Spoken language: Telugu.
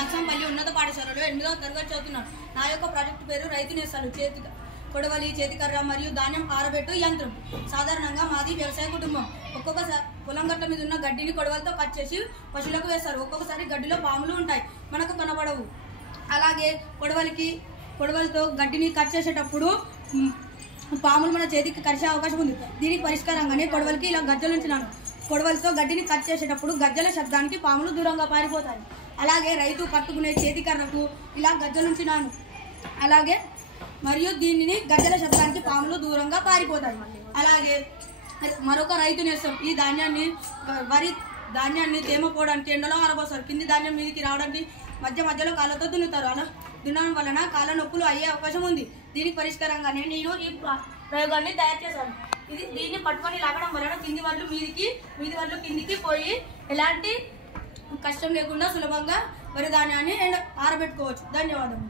నర్సంపల్లి ఉన్నత పాఠశాలలో 8వ తరగతి చదువుతున్నాను. నా యొక్క ప్రాజెక్టు పేరు రైతు నేస్తాలు. కొడవలి, చేతికర్ర మరియు ధాన్యం ఆరబెట్టు యంత్రం. సాధారణంగా మాది వ్యవసాయ కుటుంబం. ఒక్కొక్కసారి పొలం గట్ల మీద ఉన్న గడ్డిని కొడవలతో కట్ చేసి పశువులకు వేస్తారు. ఒక్కొక్కసారి గడ్డిలో పాములు ఉంటాయి, మనకు కనబడవు. అలాగే కొడవలతో గడ్డిని కట్ చేసేటప్పుడు పాములు మన చేతికి కరిచే అవకాశం ఉంది. దీనికి పరిష్కారంగానే కొడవలికి ఇలా గజ్జలు ఉంచినాను. కొడవలతో గడ్డిని కట్ చేసేటప్పుడు గజ్జల శబ్దానికి పాములు దూరంగా పారిపోతాయి. అలాగే రైతు పట్టుకునే చేతికర్రకు ఇలా గజ్జలుంచినాను. అలాగే మరియు దీనిని గజ్జల శబ్దానికి పాములు దూరంగా పారిపోతాయి. అలాగే మరొక రైతు నేస్తం. ఈ వరి ధాన్యాన్ని తేమపోవడానికి ఎండలో ఆరబోస్తారు. కింది ధాన్యం మీదకి రావడానికి మధ్యలో కాళ్ళతో దున్నుతారు. అలా దున్నడం వలన కాళ్ళ నొప్పులు అయ్యే అవకాశం ఉంది. దీనికి పరిష్కారంగానే నేను ఈ ప్రయోగాన్ని తయారు చేశాను. దీన్ని పట్టుకొని లాగడం వలన కింది వడ్లు మీది వడ్లు కిందికి పోయి ఎలాంటి కష్టం లేకుండా సులభంగా వరి ధాన్యాన్ని ఆరబెట్టుకోవచ్చు. ధన్యవాదములు.